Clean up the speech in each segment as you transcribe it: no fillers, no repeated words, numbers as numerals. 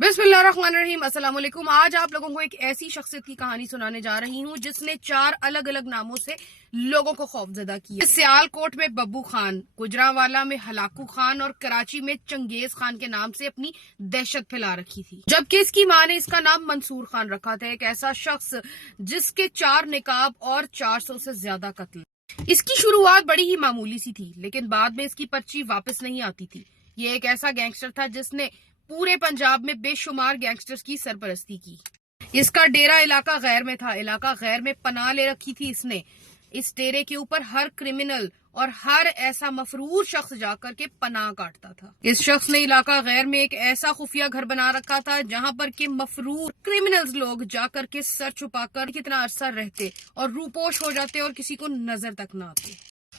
बिस्मिल्लाहिर्रहमानिर्रहीम, अस्सलाम वालेकुम। आज आप लोगों को एक ऐसी शख्सियत की कहानी सुनाने जा रही हूँ जिसने 4 अलग अलग नामों से लोगों को खौफजदा किया। सियालकोट में बब्बू खान, गुजरांवाला में हलाकू खान और कराची में चंगेज खान के नाम से अपनी दहशत फैला रखी थी, जबकि इसकी मां ने इसका नाम मंसूर खान रखा था। एक ऐसा शख्स जिसके 4 निकाब और 400 से ज्यादा कत्ल। इसकी शुरुआत बड़ी ही मामूली सी थी, लेकिन बाद में इसकी पर्ची वापस नहीं आती थी। ये एक ऐसा गैंगस्टर था जिसने पूरे पंजाब में बेशुमार गैंगस्टर्स की सरपरस्ती की। इसका डेरा इलाका गैर में था। इलाका गैर में पनाह ले रखी थी इसने। इस डेरे के ऊपर हर क्रिमिनल और हर ऐसा मफरूर शख्स जाकर के पनाह काटता था। इस शख्स ने इलाका गैर में एक ऐसा खुफिया घर बना रखा था जहां पर के मफरूर क्रिमिनल्स लोग जाकर के सर छुपाकर कितना अरसा रहते और रूपोश हो जाते और किसी को नजर तक न आते।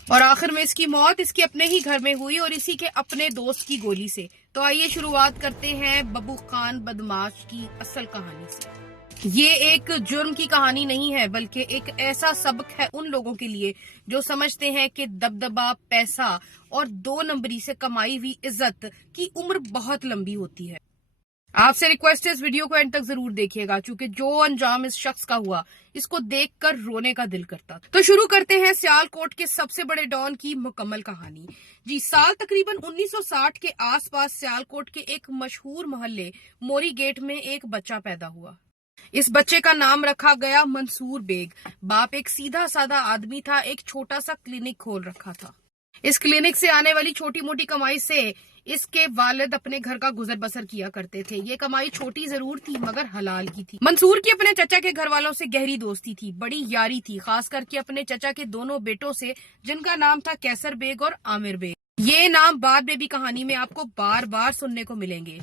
और आखिर में इसकी मौत इसके अपने ही घर में हुई और इसी के अपने दोस्त की गोली से। तो आइए शुरुआत करते हैं बब्बू खान बदमाश की असल कहानी से। ये एक जुर्म की कहानी नहीं है, बल्कि एक ऐसा सबक है उन लोगों के लिए जो समझते हैं कि दबदबा, पैसा और 2 नंबरी से कमाई हुई इज्जत की उम्र बहुत लंबी होती है। आपसे रिक्वेस्ट है इस वीडियो को एंड तक जरूर देखिएगा, क्योंकि जो अंजाम इस शख्स का हुआ इसको देखकर रोने का दिल करता। तो शुरू करते हैं सियालकोट के सबसे बड़े डॉन की मुकम्मल कहानी। जी, साल तकरीबन 1960 के आसपास सियालकोट के एक मशहूर मोहल्ले मोरी गेट में एक बच्चा पैदा हुआ। इस बच्चे का नाम रखा गया मंसूर बेग। बाप एक सीधा साधा आदमी था, एक छोटा सा क्लिनिक खोल रखा था। इस क्लिनिक से आने वाली छोटी मोटी कमाई से इसके वालिद अपने घर का गुजर बसर किया करते थे। ये कमाई छोटी जरूर थी मगर हलाल की थी। मंसूर की अपने चचा के घर वालों से गहरी दोस्ती थी, बड़ी यारी थी, खास करके अपने चचा के दोनों बेटों से, जिनका नाम था कैसर बेग और आमिर बेग। ये नाम बाद में भी कहानी में आपको बार बार सुनने को मिलेंगे।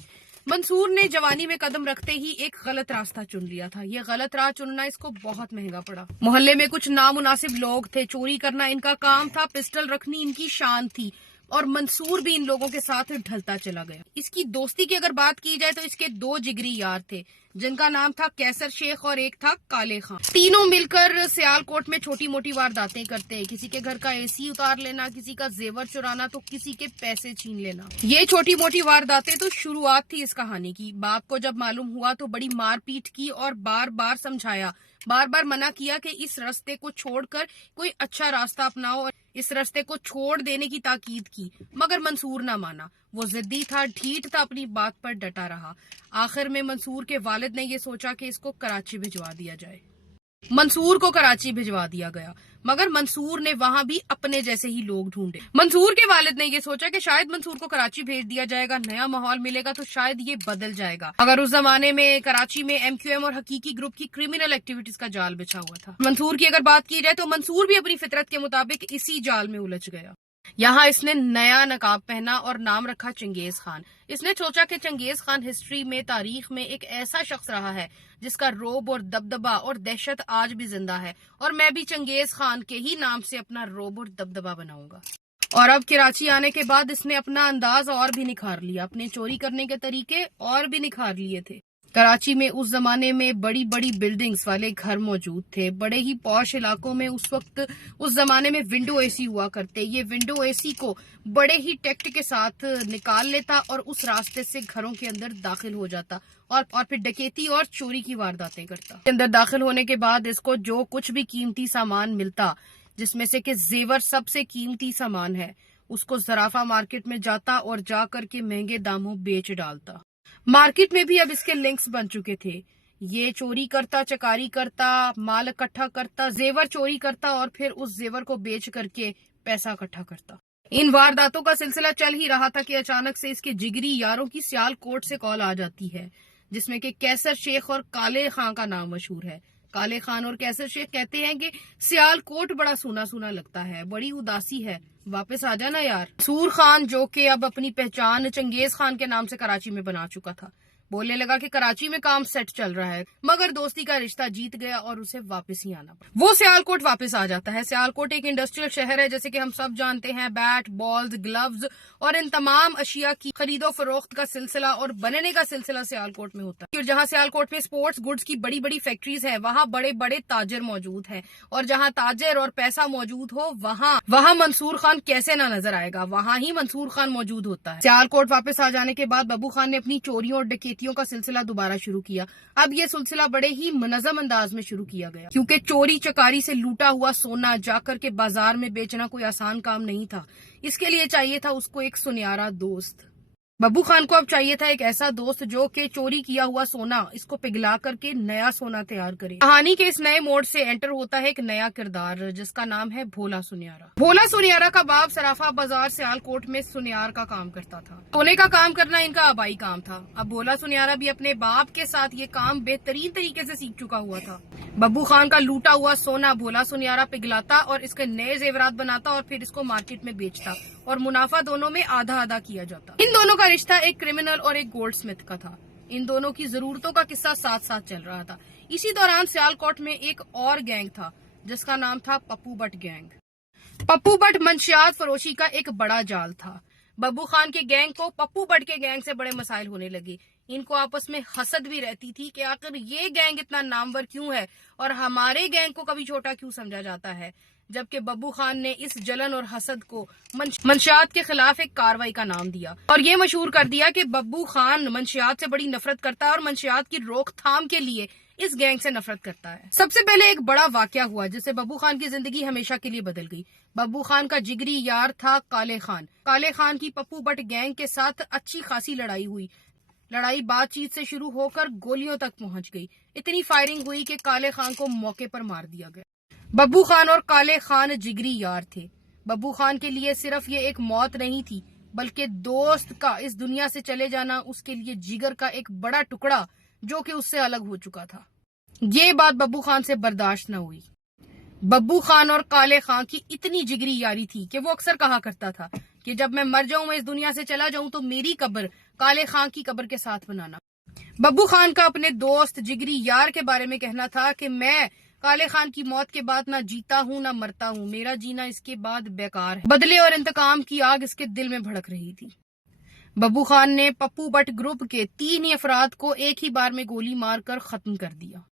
मंसूर ने जवानी में कदम रखते ही एक गलत रास्ता चुन लिया था। ये गलत राह चुनना इसको बहुत महंगा पड़ा। मोहल्ले में कुछ नामुनासिब लोग थे, चोरी करना इनका काम था, पिस्टल रखनी इनकी शान थी, और मंसूर भी इन लोगों के साथ ढलता चला गया। इसकी दोस्ती की अगर बात की जाए तो इसके 2 जिगरी यार थे, जिनका नाम था कैसर शेख और एक था काले खान। तीनों मिलकर सियालकोट में छोटी मोटी वारदातें करते हैं। किसी के घर का एसी उतार लेना, किसी का जेवर चुराना, तो किसी के पैसे छीन लेना। ये छोटी मोटी वारदातें तो शुरुआत थी इस कहानी की। बाप को जब मालूम हुआ तो बड़ी मारपीट की और बार बार समझाया, बार बार मना किया कि इस रास्ते को छोड़कर कोई अच्छा रास्ता अपनाओ, और इस रास्ते को छोड़ देने की ताकीद की, मगर मंसूर ना माना। वो जिद्दी था, ढीठ था, अपनी बात पर डटा रहा। आखिर में मंसूर के वालिद ने ये सोचा कि इसको कराची भिजवा दिया जाए। मंसूर को कराची भिजवा दिया गया, मगर मंसूर ने वहां भी अपने जैसे ही लोग ढूंढे। मंसूर के वालिद ने ये सोचा कि शायद मंसूर को कराची भेज दिया जाएगा, नया माहौल मिलेगा तो शायद ये बदल जाएगा। अगर उस जमाने में कराची में MQM और हकीकी ग्रुप की क्रिमिनल एक्टिविटीज का जाल बिछा हुआ था। मंसूर की अगर बात की जाए तो मंसूर भी अपनी फितरत के मुताबिक इसी जाल में उलझ गया। यहाँ इसने नया नकाब पहना और नाम रखा चंगेज खान। इसने सोचा कि चंगेज खान हिस्ट्री में, तारीख में एक ऐसा शख्स रहा है जिसका रोब और दबदबा और दहशत आज भी जिंदा है, और मैं भी चंगेज खान के ही नाम से अपना रोब और दबदबा बनाऊंगा। और अब कराची आने के बाद इसने अपना अंदाज और भी निखार लिया, अपने चोरी करने के तरीके और भी निखार लिए थे। कराची में उस जमाने में बड़ी बड़ी बिल्डिंग्स वाले घर मौजूद थे। बड़े ही पॉश इलाकों में उस जमाने में विंडो एसी हुआ करते। ये विंडो एसी को बड़े ही टेक्ट के साथ निकाल लेता और उस रास्ते से घरों के अंदर दाखिल हो जाता और फिर डकैती और चोरी की वारदातें करता। अंदर दाखिल होने के बाद इसको जो कुछ भी कीमती सामान मिलता, जिसमें से कि जेवर सबसे कीमती सामान है, उसको जराफा मार्केट में जाता और जा करके महंगे दामों बेच डालता। मार्केट में भी अब इसके लिंक्स बन चुके थे। ये चोरी करता, चकारी करता, माल इकट्ठा करता, जेवर चोरी करता और फिर उस जेवर को बेच करके पैसा इकट्ठा करता। इन वारदातों का सिलसिला चल ही रहा था कि अचानक से इसके जिगरी यारों की सियालकोट से कॉल आ जाती है, जिसमें कि कैसर शेख और काले खान का नाम मशहूर है। काले खान और कैसर शेख कहते हैं कि सियालकोट बड़ा सूना सूना लगता है, बड़ी उदासी है, वापस आ जाना यार। मंसूर खान, जो कि अब अपनी पहचान चंगेज खान के नाम से कराची में बना चुका था, बोलने लगा कि कराची में काम सेट चल रहा है, मगर दोस्ती का रिश्ता जीत गया और उसे वापस ही आना पड़ा। वो सियालकोट वापस आ जाता है। सियालकोट एक इंडस्ट्रियल शहर है, जैसे कि हम सब जानते हैं। बैट, बॉल्स, ग्लव्स और इन तमाम अशिया की खरीदो फरोख्त का सिलसिला और बनने का सिलसिला सियालकोट में होता है। और जहाँ सियालकोट में स्पोर्ट्स गुड्स की बड़ी बड़ी फैक्ट्रीज है, वहाँ बड़े बड़े ताजर मौजूद हैं, और जहाँ ताजर और पैसा मौजूद हो वहाँ मंसूर खान कैसे ना नजर आएगा, वहाँ ही मंसूर खान मौजूद होता है। सियालकोट वापस आ जाने के बाद बब्बू खान ने अपनी चोरियों और डकैती डकैतियों का सिलसिला दोबारा शुरू किया। अब ये सिलसिला बड़े ही मुनज़्ज़म अंदाज में शुरू किया गया, क्योंकि चोरी चकारी से लूटा हुआ सोना जाकर के बाजार में बेचना कोई आसान काम नहीं था। इसके लिए चाहिए था उसको एक सुनहरा दोस्त। बब्बू खान को अब चाहिए था एक ऐसा दोस्त जो कि चोरी किया हुआ सोना इसको पिघला करके नया सोना तैयार करे। कहानी के इस नए मोड़ से एंटर होता है एक नया किरदार जिसका नाम है भोला सुनियारा। भोला सुनियारा का बाप सराफा बाजार सियालकोट में सुनियार का काम करता था। सोने का काम करना इनका आबाई काम था। अब भोला सुनियारा भी अपने बाप के साथ ये काम बेहतरीन तरीके से सीख चुका हुआ था। बब्बू खान का लूटा हुआ सोना भोला सुनियारा पिघलाता और इसके नए जेवरात बनाता और फिर इसको मार्केट में बेचता और मुनाफा दोनों में आधा आधा किया जाता। इन दोनों का रिश्ता एक क्रिमिनल और एक गोल्ड स्मिथ का था। इन दोनों की जरूरतों का किस्सा साथ साथ चल रहा था। इसी दौरान सियालकोट में एक और गैंग था जिसका नाम था पप्पू बट गैंग। पप्पू बट मंशियात फरोशी का एक बड़ा जाल था। बब्बू खान के गैंग को पप्पू बट के गैंग से बड़े मसाइल होने लगे। इनको आपस में हसद भी रहती थी कि आखिर ये गैंग इतना नामवर क्यों है और हमारे गैंग को कभी छोटा क्यों समझा जाता है। जबकि बब्बू खान ने इस जलन और हसद को मंशियात के खिलाफ एक कार्रवाई का नाम दिया और ये मशहूर कर दिया कि बब्बू खान मंशियात से बड़ी नफरत करता है और मंशियात की रोकथाम के लिए इस गैंग से नफरत करता है। सबसे पहले एक बड़ा वाकया हुआ जिससे बब्बू खान की जिंदगी हमेशा के लिए बदल गई। बब्बू खान का जिगरी यार था काले खान। काले खान की पप्पू बट गैंग के साथ अच्छी खासी लड़ाई हुई। लड़ाई बातचीत से शुरू होकर गोलियों तक पहुंच गई। इतनी फायरिंग हुई कि काले खान को मौके पर मार दिया गया। बब्बू खान और काले खान जिगरी यार थे। बब्बू खान के लिए सिर्फ ये एक मौत नहीं थी बल्कि दोस्त का इस दुनिया से चले जाना उसके लिए जिगर का एक बड़ा टुकड़ा जो कि उससे अलग हो चुका था। ये बात बब्बू खान से बर्दाश्त न हुई। बब्बू खान और काले खान की इतनी जिगरी यारी थी कि वो अक्सर कहा करता था कि जब मैं मर जाऊं, मैं इस दुनिया से चला जाऊं तो मेरी कब्र काले खान की कब्र के साथ बनाना। बब्बू खान का अपने दोस्त जिगरी यार के बारे में कहना था कि मैं काले खान की मौत के बाद ना जीता हूं ना मरता हूं, मेरा जीना इसके बाद बेकार है। बदले और इंतकाम की आग इसके दिल में भड़क रही थी। बब्बू खान ने पप्पू बट ग्रुप के 3 ही अफराद को एक ही बार में गोली मारकर खत्म कर दिया।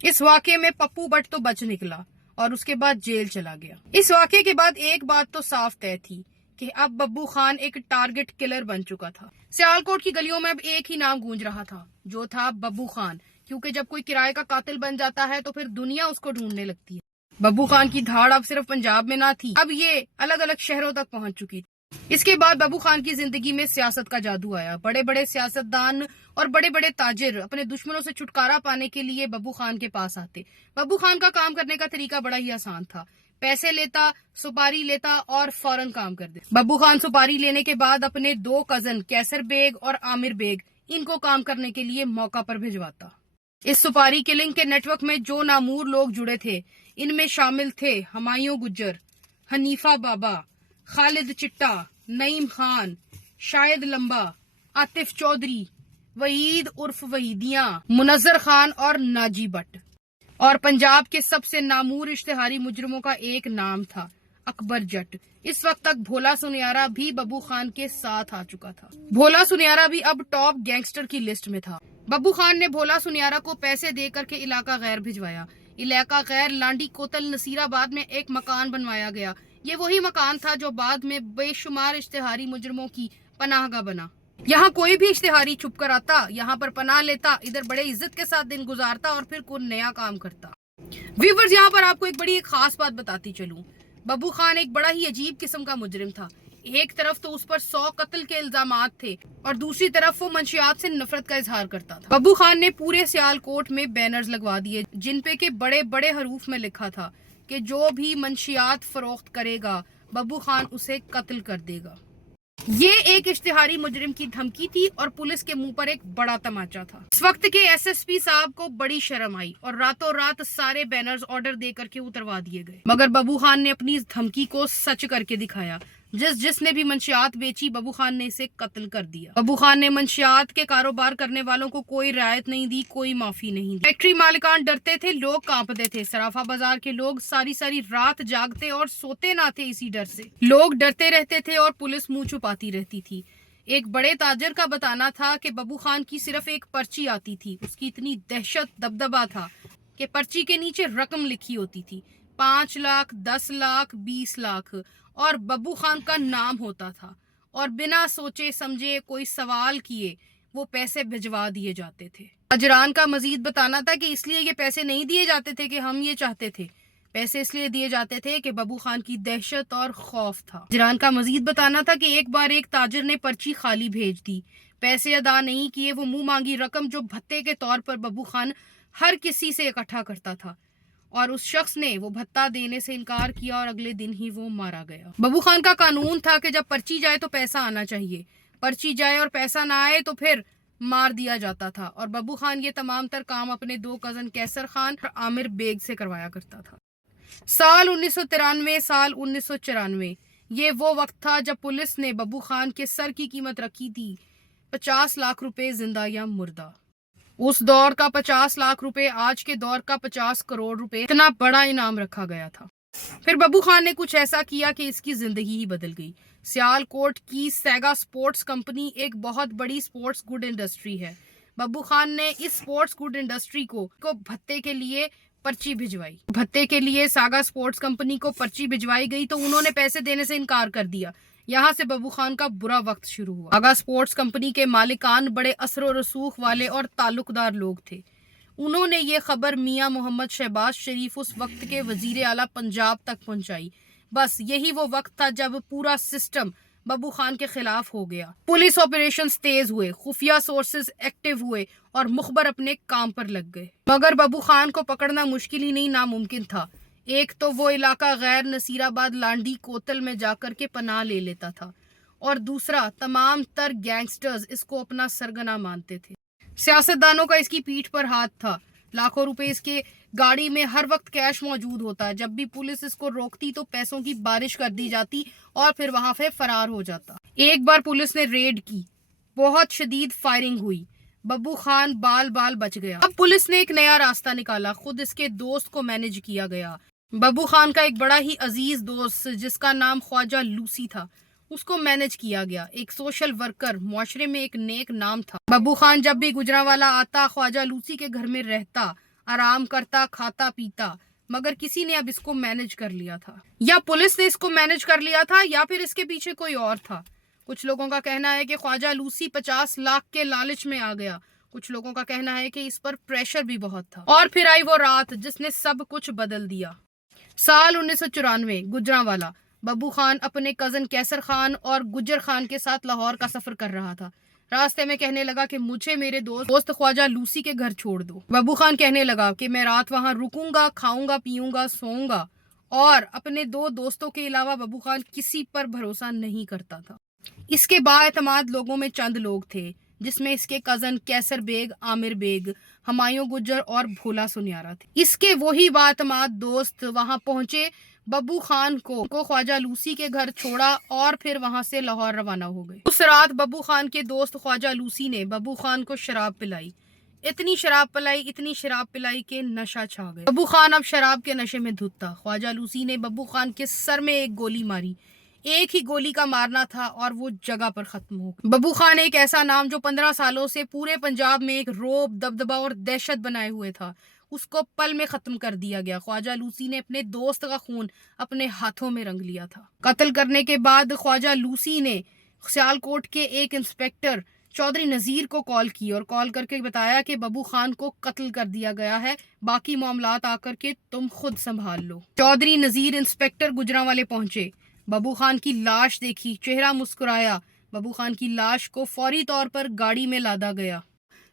इस वाकये में पप्पू बट तो बच निकला और उसके बाद जेल चला गया। इस वाकये के बाद एक बात तो साफ तय थी कि अब बब्बू खान एक टारगेट किलर बन चुका था। सियालकोट की गलियों में अब एक ही नाम गूंज रहा था, जो था बब्बू खान, क्योंकि जब कोई किराए का कातिल बन जाता है तो फिर दुनिया उसको ढूंढने लगती है। बब्बू खान की धाड़ अब सिर्फ पंजाब में ना थी, अब ये अलग अलग शहरों तक पहुंच चुकी थी। इसके बाद बब्बू खान की जिंदगी में सियासत का जादू आया। बड़े बड़े सियासतदान और बड़े बड़े ताजिर अपने दुश्मनों से छुटकारा पाने के लिए बब्बू खान के पास आते। बब्बू खान का काम करने का तरीका बड़ा ही आसान था। पैसे लेता, सुपारी लेता और फौरन काम कर देता। बब्बू खान सुपारी लेने के बाद अपने 2 कजन कैसर बेग और आमिर बेग इनको काम करने के लिए मौका पर भिजवाता। इस सुपारी किलिंग के नेटवर्क में जो नामूर लोग जुड़े थे, इनमें शामिल थे हमायूं गुज्जर, हनीफा बाबा, खालिद चिट्टा, नईम खान, शायद लंबा, आतिफ चौधरी, वहीद उर्फ वहीदियां, मुनज़्ज़र खान और नाजी भट्ट। और पंजाब के सबसे नामूर इश्तिहारी मुजरिमों का एक नाम था अकबर जट। इस वक्त तक भोला सुनियारा भी बब्बू खान के साथ आ चुका था। भोला सुनियारा भी अब टॉप गैंगस्टर की लिस्ट में था। बब्बू खान ने भोला सुनियारा को पैसे दे करके इलाका गैर भिजवाया। इलाका गैर लांडी कोतल नसीराबाद में एक मकान बनवाया गया। ये वही मकान था जो बाद में बेशुमार इश्तिहारी मुजरिमों की पनाहगाह बना। यहाँ कोई भी इश्तिहारी छुप कर आता, यहाँ पर पनाह लेता, इधर बड़े इज्जत के साथ दिन गुजारता और फिर कोई नया काम करता। व्यूअर्स, यहाँ पर आपको एक बड़ी खास बात बताती चलूं। बब्बू खान एक बड़ा ही अजीब किस्म का मुजरिम था। एक तरफ तो उस पर 100 कत्ल के इल्जामात थे और दूसरी तरफ वो मंशियात से नफरत का इजहार करता था। बब्बू खान ने पूरे सियालकोट में बैनर्स लगवा दिए जिन पे के बड़े बड़े हरूफ में लिखा था कि जो भी मंशियात फरोख्त करेगा बब्बू खान उसे कत्ल कर देगा। ये एक इश्तिहारी मुजरिम की धमकी थी और पुलिस के मुंह पर एक बड़ा तमाचा था। इस वक्त के एसएसपी साहब को बड़ी शर्म आई और रातों रात सारे बैनर्स ऑर्डर दे करके उतरवा दिए गए। मगर बब्बू खान ने अपनी इस धमकी को सच करके दिखाया। जिसने भी मंशियात बेची, बब्बू खान ने इसे कत्ल कर दिया। बब्बू खान ने मंशियात के कारोबार करने वालों को कोई रियायत नहीं दी, कोई माफी नहीं दी। फैक्ट्री मालिकान डरते थे, लोग कांपते थे। सराफा बाजार के लोग सारी सारी रात जागते और सोते ना थे इसी डर से। लोग डरते रहते थे और पुलिस मुंह छुपाती रहती थी। एक बड़े ताजर का बताना था कि बब्बू खान की सिर्फ एक पर्ची आती थी। उसकी इतनी दहशत दबदबा था कि पर्ची के नीचे रकम लिखी होती थी, 5 लाख, 10 लाख, 20 लाख, और बब्बू खान का नाम होता था। और बिना सोचे समझे, कोई सवाल किए, وہ پیسے بھجوا دیے جاتے تھے۔ تاجران کا مزید بتانا تھا کہ اس لیے یہ پیسے نہیں دیے جاتے تھے کہ ہم یہ چاہتے تھے، پیسے اس لیے دیے جاتے تھے کہ ببو خان کی دہشت اور خوف تھا۔ تاجران کا مزید بتانا تھا کہ ایک بار ایک تاجر نے پرچی خالی بھیج دی، پیسے ادا نہیں کیے، وہ منہ مانگی رقم جو بھتے کے طور پر ببو خان ہر کسی سے اکٹھا کرتا تھا، اور اس شخص نے وہ بھتہ دینے سے انکار کیا اور اگلے دن ہی وہ مارا گیا۔ ببو خان کا قانون تھا کہ جب پرچی جائے تو پیسہ آنا چاہیے، پرچی جائے اور پیسہ نہ آئے تو پھر مار دیا جاتا تھا، اور ببو خان یہ تمام تر کام اپنے 2 کزن کیسر خان اور عامر بیگ سے کروایا کرتا تھا۔ سال 1993 سال 1994 یہ وہ وقت تھا جب پولیس نے ببو خان کے سر کی قیمت رکھی تھی 50 لاکھ روپے زندہ یا مردہ۔ اس دور کا 50 لاکھ روپے آج کے دور کا 50 کروڑ روپے، اتنا بڑا انعام رکھا گیا تھا۔ پھر ببو خان نے کچھ ایسا کیا کہ اس کی زندگی ہی بدل گئی۔ سیال کوٹ کی سیگا سپورٹس کمپنی ایک بہت بڑی سپورٹس گڈ انڈسٹری ہے۔ ببو خان نے اس سپورٹس گڈ انڈسٹری کو بھتے کے لیے پرچی بھجوائی، بھتے کے لیے ساگا سپورٹس کمپنی کو پرچی بھجوائی گئی تو انہوں نے پیسے دینے سے انکار کر دیا۔ یہاں سے ببو خان کا برا وقت شروع ہوا۔ ساگا سپورٹس کمپنی کے مالکان بڑے اثر و رسوخ والے اور تعلق دار لوگ تھے۔ انہوں نے یہ خبر میاں محمد شہباز شریف اس وقت کے وزیر اعلیٰ پنجاب تک پہنچائی۔ بس یہی وہ وقت تھا جب پورا سسٹم ببو خان کے خلاف ہو گیا۔ پولیس آپریشنز تیز ہوئے، خفیہ سورسز ایکٹیو ہوئے اور مخبر اپنے کام پر لگ گئے، مگر ببو خان کو پکڑنا مشکل ہی نہیں ناممکن تھا۔ ایک تو وہ علاقہ غیر نصیر آباد لانڈی کوتل میں جا کر کے پناہ لے لیتا تھا، اور دوسرا تمام تر گینگسٹرز اس کو اپنا سرگنا مانتے تھے۔ سیاستدانوں کا اس کی پیٹھ پر ہاتھ تھا، لاکھوں روپے اس کے گاڑی میں ہر وقت کیش موجود ہوتا، جب بھی پولیس اس کو روکتی تو پیسوں کی بارش کر دی جاتی اور پھر وہاں سے فرار ہو جاتا۔ ایک بار پولیس نے ریڈ کی، بہت شدید فائرنگ ہوئی، ببو خان بال بال بچ گیا۔ اب پولیس نے ایک نیا راستہ نکالا، خود اس کے دوست کو مینج کیا گیا۔ ببو خان کا ایک بڑا ہی عزیز دوست جس کا نام خواجہ لوسی تھا، اس کو مینج کیا گیا، ایک سوشل ورکر، معاشرے میں ایک نیک نام تھا۔ ببو خان جب بھی گجرانوالا آتا، خواجہ لوسی کے گھر میں رہتا، آرام کرتا، کھاتا پیتا، مگر کسی نے اب اس کو مینج کر لیا تھا، یا پولیس نے اس کو مینج کر لیا تھا یا پھر اس کے پیچھے کوئی اور تھا۔ کچھ لوگوں کا کہنا ہے کہ خواجہ لوسی 50 لاکھ کے لالچ میں آ گیا، کچھ لوگوں کا کہنا ہے کہ اس پر پریشر بھی بہت تھا۔ اور پھر آئی وہ رات جس نے سب کچھ بدل دیا۔ سال 1994 گجرانوالا، ببو خان اپنے کزن کیسر خان اور گجر خان کے ساتھ لاہور کا سفر کر رہا تھا۔ راستے میں کہنے لگا کہ مجھے میرے دوست خواجہ لوسی کے گھر چھوڑ دو۔ ببو خان کہنے لگا کہ میں رات وہاں رکوں گا، کھاؤں گا، پیوں گا، سوؤں گا، اور اپنے 2 دوستوں کے علاوہ ببو خان کسی پر بھروسہ نہیں کرتا تھا۔ اس کے بااعتماد لوگوں میں چند لوگ تھے، جس میں اس کے کزن کیسر بیگ، عامر بیگ، ہمایوں گجر اور بھولا سنیارا تھے۔ اس کے وہی بااعتماد دوست وہاں پہنچے، ببو خان کو خواجہ لوسی کے گھر چھوڑا اور پھر وہاں سے لاہور روانہ ہو گئے۔ اس رات ببو خان کے دوست خواجہ لوسی نے ببو خان کو شراب پلائی، اتنی شراب پلائی کہ نشہ چھا گیا۔ ببو خان اب شراب کے نشے میں دھت تھا۔ خواجہ لوسی نے ببو خان کے سر میں ایک گولی ماری، ایک ہی گولی کا مارنا تھا اور وہ جگہ پر ختم ہو گیا۔ ببو خان ایک ایسا نام جو 15 سالوں سے پورے پنجاب میں ایک روب، دبدبہ اور دہشت بنائے ہوئے تھا، اس کو پل میں ختم کر دیا گیا۔ خواجہ لوسی نے اپنے دوست کا خون اپنے ہاتھوں میں رنگ لیا تھا۔ قتل کرنے کے بعد خواجہ لوسی نے سیال کوٹ کے ایک انسپیکٹر چودھری نذیر کو کال کی اور کال کر کے بتایا کہ ببو خان کو قتل کر دیا گیا ہے، باقی معاملات آ کر کے تم خود سنبھال لو۔ چودھری نذیر انسپیکٹر گجرانوالے پہنچے، ببو خان کی لاش دیکھی، چہرہ مسکرایا، ببو خان کی لاش کو فوری طور پر گاڑی میں لادا گیا،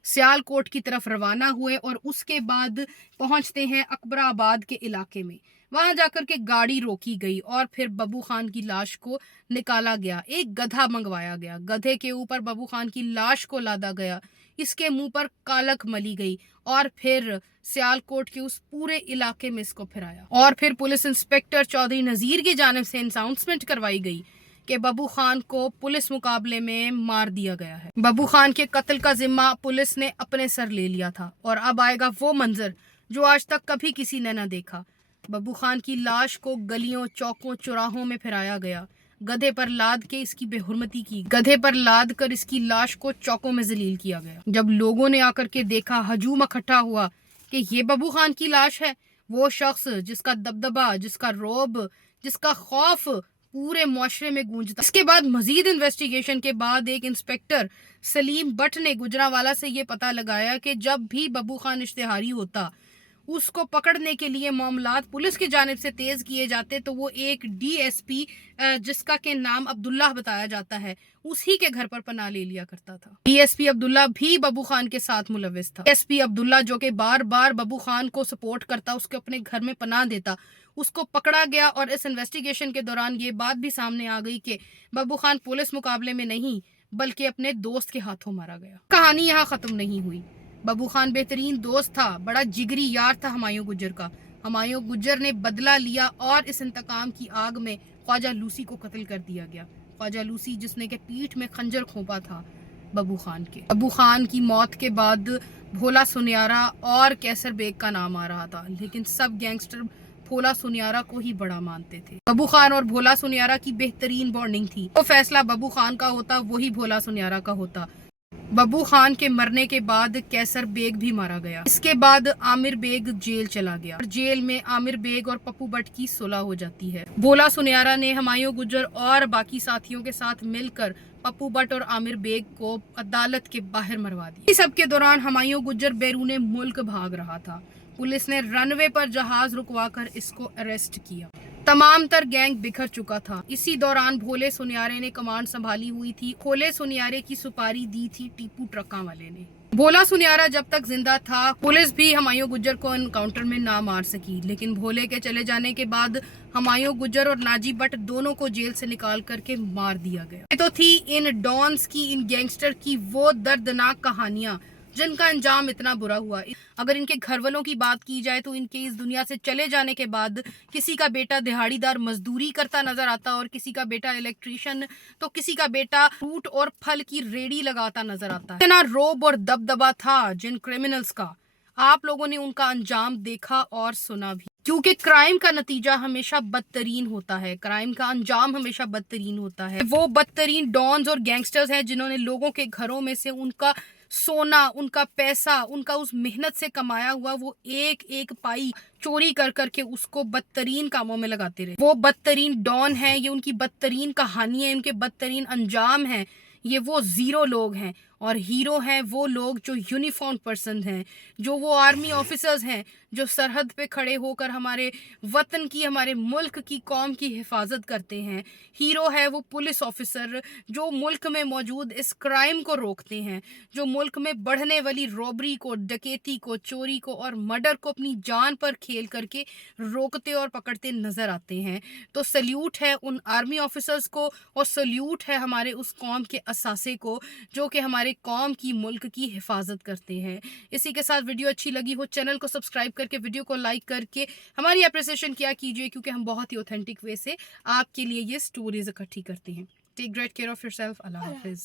سیال کوٹ کی طرف روانہ ہوئے اور اس کے بعد پہنچتے ہیں اکبر آباد کے علاقے میں۔ وہاں جا کر کے گاڑی روکی گئی اور پھر ببو خان کی لاش کو نکالا گیا، ایک گدھا منگوایا گیا، گدھے کے اوپر ببو خان کی لاش کو لادا گیا، اس کے منہ پر کالک ملی گئی اور پھر سیال کوٹ کے اس پورے علاقے میں اس کو پھرایا، اور پھر پولیس انسپیکٹر چودھری نذیر کی جانب سے اناؤنسمنٹ کروائی گئی کہ ببو خان کو پولیس مقابلے میں مار دیا گیا ہے۔ ببو خان کے قتل کا ذمہ پولیس نے اپنے سر لے لیا تھا، اور اب آئے گا وہ منظر جو آج تک کبھی کسی نے نہ دیکھا۔ ببو خان کی لاش کو گلیوں، چوکوں، چوراہوں میں پھرایا گیا، گدھے پر لاد کے اس کی بے حرمتی کی، گدھے پر لاد کر اس کی لاش کو چوکوں میں ذلیل کیا گیا۔ جب لوگوں نے آ کر کے دیکھا، ہجوم اکٹھا ہوا کہ یہ ببو خان کی لاش ہے، وہ شخص جس کا دبدبہ، جس کا روب، جس کا خوف पूरे मुआशरे में गूंजता। इसके बाद मजीद इन्वेस्टिगेशन के बाद एक इंस्पेक्टर सलीम बट ने गुजरांवाला से ये पता लगाया कि जब भी बब्बू खान इश्तिहारी होता, उसको पकड़ने के लिए मामलात पुलिस की जानिब से तेज किए जाते तो वो एक डीएसपी जिसका के नाम अब्दुल्ला बताया जाता है, उसी के घर पर पनाह ले लिया करता था। डीएसपी अब्दुल्ला भी बब्बू खान के साथ मुलविस था। डीएसपी अब्दुल्ला जो कि बार बार बब्बू खान को सपोर्ट करता, उसके अपने घर में पनाह देता, उसको पकड़ा गया। और इस इन्वेस्टिगेशन के दौरान ये बात भी सामने आ गई कि बब्बू खान पुलिस मुकाबले में नहीं बल्कि अपने दोस्त के हाथों मारा गया। कहानी यहाँ खत्म नहीं हुई। बब्बू खान बेहतरीन दोस्त था, बड़ा जिगरी यार था हुमायूं गुज्जर का। हुमायूं गुज्जर ने बदला लिया और इस इंतकाम की आग में ख्वाजा लूसी को कत्ल कर दिया गया। ख्वाजा लूसी जिसने के पीठ में खंजर खोपा था बब्बू खान के। बब्बू खान की मौत के बाद भोला सुनियारा और कैसर बेग का नाम आ रहा था, लेकिन सब गैंगस्टर भोला सुनियारा को ही बड़ा मानते थे। बब्बू खान और भोला सुनियारा की बेहतरीन बॉन्डिंग थी। वो फैसला बब्बू खान का होता, वही भोला सुनियारा का होता। बब्बू खान के मरने के बाद कैसर बेग भी मारा गया। इसके बाद आमिर बेग जेल चला गया। जेल में आमिर बेग और पप्पू बट की सुलह हो जाती है। भोला सुनियारा ने हुमायूं गुज्जर और बाकी साथियों के साथ मिलकर पप्पू बट और आमिर बेग को अदालत के बाहर मरवा दिया। इस सब के दौरान हुमायूं गुज्जर बैरूने मुल्क भाग रहा था। पुलिस ने रनवे पर जहाज रुकवाकर इसको अरेस्ट किया। तमाम तर गैंग बिखर चुका था। इसी दौरान भोले सुनियारे ने कमांड संभाली हुई थी। भोले सुनियारे की सुपारी दी थी टीपू ट्रक्का वाले ने। भोला सुनियारा जब तक जिंदा था, पुलिस भी हुमायूं गुज्जर को एनकाउंटर में ना मार सकी, लेकिन भोले के चले जाने के बाद हुमायूं गुज्जर और नाजी बट दोनों को जेल से निकाल करके मार दिया गया। ये तो थी इन डॉन्स की, इन गैंगस्टर की वो दर्दनाक कहानियां जिनका अंजाम इतना बुरा हुआ। अगर इनके घर वालों की बात की जाए तो इनके इस दुनिया से चले जाने के बाद किसी का बेटा दिहाड़ीदार मजदूरी करता नजर आता और किसी का बेटा इलेक्ट्रिशियन, तो किसी का बेटा फ्रूट और फल की रेडी लगाता नजर आता है। इतना रोब और दबदबा था जिन क्रिमिनल्स का, आप लोगों ने उनका अंजाम देखा और सुना भी। क्योंकि क्राइम का नतीजा हमेशा बदतरीन होता है, क्राइम का अंजाम हमेशा बदतरीन होता है। वो बदतरीन डॉन्स और गैंगस्टर्स हैं जिन्होंने लोगों के घरों में से उनका सोना, उनका पैसा, उनका उस मेहनत से कमाया हुआ वो एक एक पाई चोरी कर करके उसको बदतरीन कामों में लगाते रहे। वो बदतरीन डॉन है, ये उनकी बदतरीन कहानी है, उनके बदतरीन अंजाम है। ये वो जीरो लोग हैं और हीरो हैं वो लोग जो यूनिफॉर्म पर्सन हैं, जो वो आर्मी ऑफिसर्स हैं जो सरहद पे खड़े होकर हमारे वतन की, हमारे मुल्क की, कौम की हिफाजत करते हैं। हीरो है वो पुलिस ऑफिसर जो मुल्क में मौजूद इस क्राइम को रोकते हैं, जो मुल्क में बढ़ने वाली रॉबरी को, डकैती को, चोरी को और मर्डर को अपनी जान पर खेल करके रोकते और पकड़ते नजर आते हैं। तो सल्यूट है उन आर्मी ऑफिसर्स को और सल्यूट है हमारे उस कौम के असासे को जो कि हमारे कौम की, मुल्क की हिफाजत करते हैं। इसी के साथ वीडियो अच्छी लगी हो, चैनल को सब्सक्राइब करके, वीडियो को लाइक करके हमारी अप्रिसिएशन किया कीजिए, क्योंकि हम बहुत ही ऑथेंटिक वे से आपके लिए ये स्टोरीज इकट्ठी करते हैं। Take great care of yourself. Allah Hafiz.